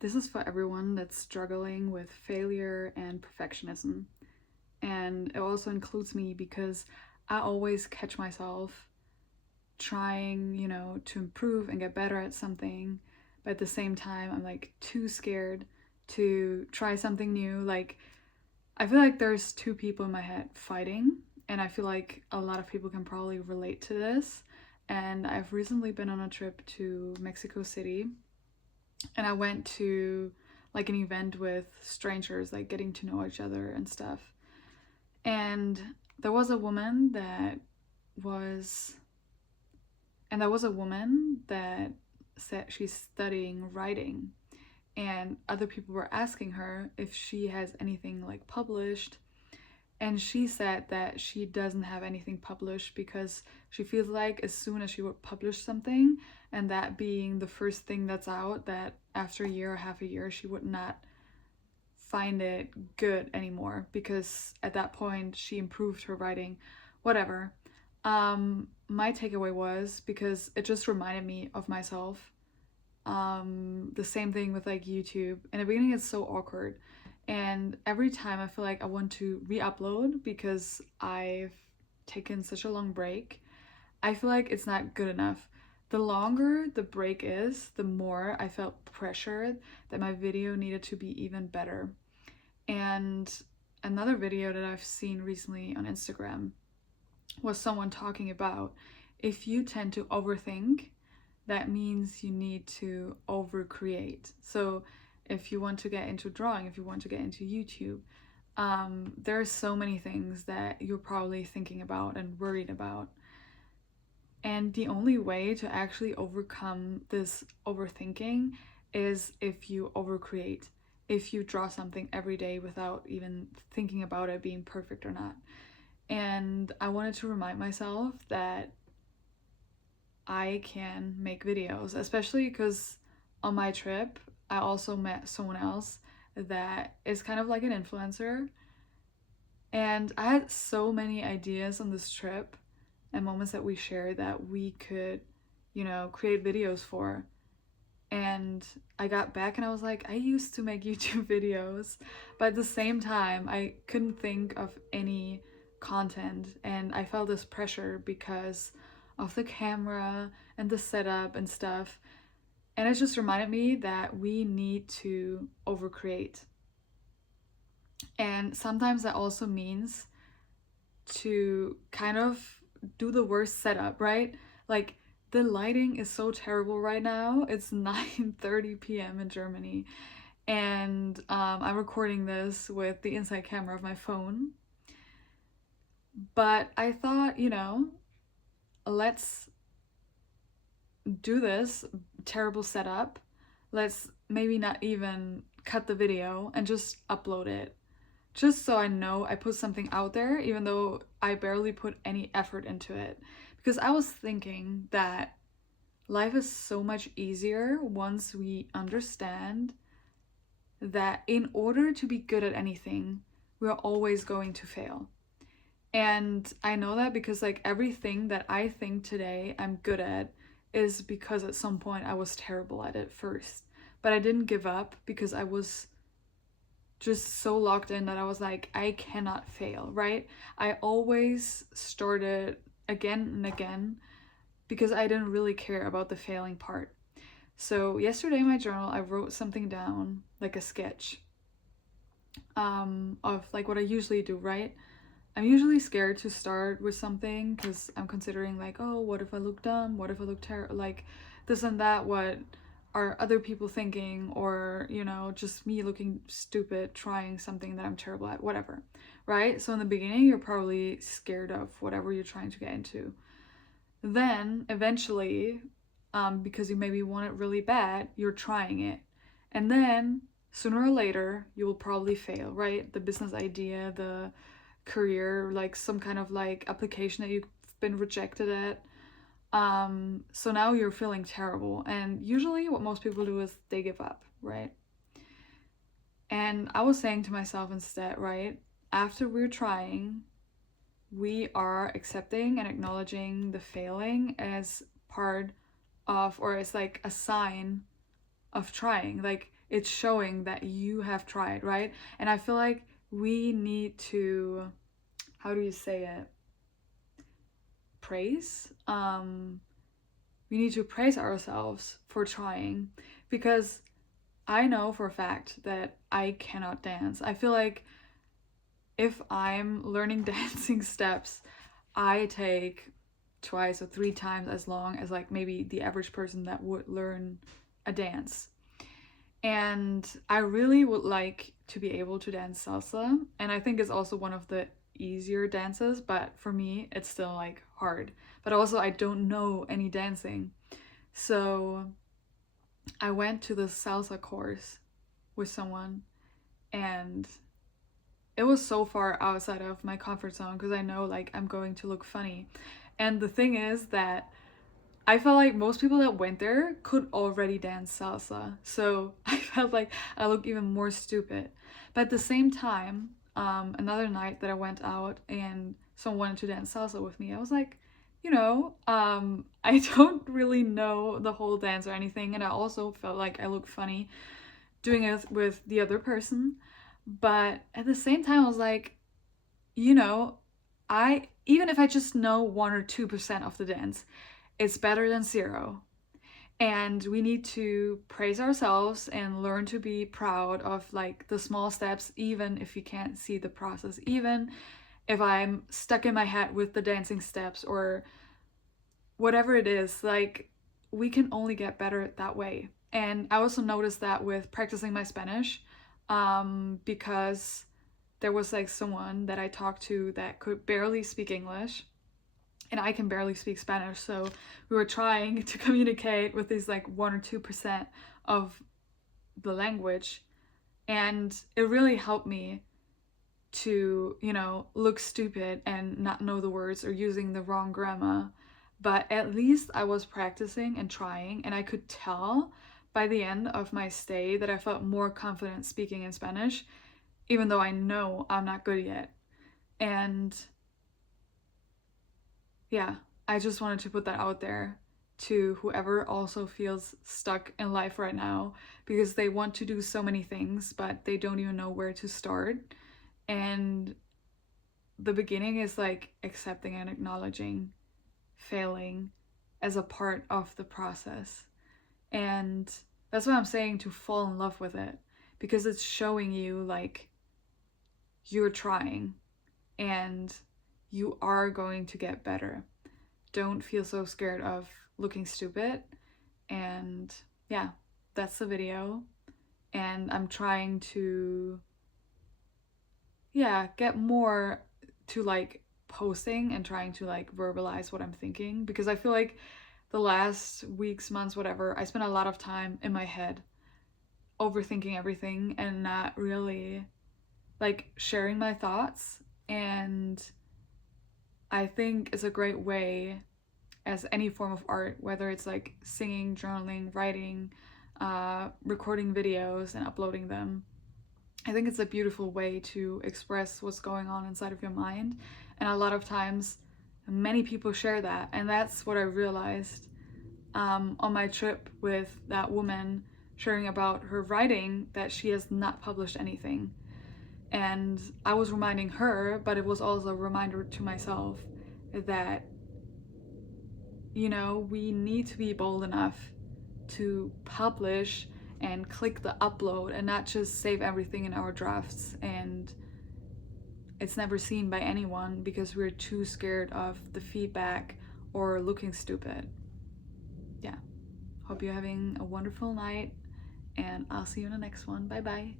This is for everyone that's struggling with failure and perfectionism. And it also includes me because I always catch myself trying, to improve and get better at something. But at the same time, I'm like too scared to try something new. Like, I feel like there's two people in my head fighting. And I feel like a lot of people can probably relate to this. And I've recently been on a trip to Mexico City, and I went to like an event with strangers, like getting to know each other and stuff. And there was a woman that was, and there was a woman that said she's studying writing. And other people were asking her if she has anything like published. And she said that she doesn't have anything published because she feels like as soon as she would publish something, and that being the first thing that's out, that after a year or half a year, she would not find it good anymore because at that point she improved her writing, whatever. My takeaway was because it just reminded me of myself. The same thing with like YouTube. In the beginning, it's so awkward. And every time I feel like I want to re upload because I've taken such a long break, I feel like it's not good enough. The longer the break is, the more I felt pressured that my video needed to be even better. And another video that I've seen recently on Instagram was someone talking about if you tend to overthink, that means you need to overcreate. So if you want to get into drawing, if you want to get into YouTube, there are so many things that you're probably thinking about and worried about. And the only way to actually overcome this overthinking is if you overcreate, if you draw something every day without even thinking about it being perfect or not. And I wanted to remind myself that I can make videos, especially because on my trip, I also met someone else that is kind of like an influencer. And I had so many ideas on this trip and moments that we shared that we could, create videos for. And I got back and I was like, I used to make YouTube videos, but at the same time, I couldn't think of any content. And I felt this pressure because of the camera and the setup and stuff. And it just reminded me that we need to overcreate. And sometimes that also means to kind of do the worst setup, right? Like the lighting is so terrible right now. It's 9:30 p.m. in Germany, and I'm recording this with the inside camera of my phone. But I thought, let's do this terrible setup. Let's maybe not even cut the video and just upload it. Just so I know I put something out there, even though I barely put any effort into it. Because I was thinking that life is so much easier once we understand that in order to be good at anything, we're always going to fail. And I know that because, like, everything that I think today I'm good at is because at some point I was terrible at it first. But I didn't give up because I was just so locked in that I was like, I cannot fail, right? I always started again and again because I didn't really care about the failing part. So yesterday in my journal, I wrote something down, like a sketch, of like what I usually do, right? I'm usually scared to start with something because I'm considering like, oh, what if I look dumb? What if I look like this and that? What are other people thinking? Or, just me looking stupid trying something that I'm terrible at, whatever, right? So in the beginning, you're probably scared of whatever you're trying to get into. Then eventually, because you maybe want it really bad, you're trying it. And then sooner or later, you will probably fail, right? The business idea, the career, like some kind of like application that you've been rejected at. So now you're feeling terrible. And usually what most people do is they give up, right? And I was saying to myself instead, right? After we're trying, we are accepting and acknowledging the failing as part of, or as like a sign of trying. Like it's showing that you have tried, right? And I feel like we need to, how do you say it? Praise. We need to praise ourselves for trying, because I know for a fact that I cannot dance. I feel like if I'm learning dancing steps, I take twice or three times as long as like maybe the average person that would learn a dance. And I really would like to be able to dance salsa, and I think it's also one of the easier dances, but for me it's still like hard. But also I don't know any dancing. So I went to the salsa course with someone, and it was so far outside of my comfort zone because I know like I'm going to look funny. And the thing is that I felt like most people that went there could already dance salsa. So I felt like I look even more stupid. But at the same time, another night that I went out and someone wanted to dance salsa with me, I was like, I don't really know the whole dance or anything. And I also felt like I looked funny doing it with the other person. But at the same time, I was like, you know, even if I just know 1 or 2% of the dance, it's better than zero. And we need to praise ourselves and learn to be proud of like the small steps, even if you can't see the process, even if I'm stuck in my head with the dancing steps or whatever it is, like we can only get better that way. And I also noticed that with practicing my Spanish, because there was like someone that I talked to that could barely speak English, and I can barely speak Spanish. So we were trying to communicate with these like 1 or 2% of the language. And it really helped me to, look stupid and not know the words or using the wrong grammar. But at least I was practicing and trying, and I could tell by the end of my stay that I felt more confident speaking in Spanish, even though I know I'm not good yet. And yeah, I just wanted to put that out there to whoever also feels stuck in life right now because they want to do so many things, but they don't even know where to start. And the beginning is like accepting and acknowledging failing as a part of the process. And that's why I'm saying to fall in love with it, because it's showing you like you're trying and you are going to get better. Don't feel so scared of looking stupid. And yeah, that's the video. And I'm trying to, yeah, get more to like posting and trying to like verbalize what I'm thinking, because I feel like the last weeks, months, whatever, I spent a lot of time in my head overthinking everything and not really like sharing my thoughts. And I think it's a great way, as any form of art, whether it's like singing, journaling, writing, recording videos and uploading them. I think it's a beautiful way to express what's going on inside of your mind. And a lot of times, many people share that. And that's what I realized on my trip with that woman sharing about her writing, that she has not published anything. And I was reminding her, but it was also a reminder to myself that, we need to be bold enough to publish and click the upload and not just save everything in our drafts and it's never seen by anyone because we're too scared of the feedback or looking stupid. Yeah. Hope you're having a wonderful night, and I'll see you in the next one. Bye bye.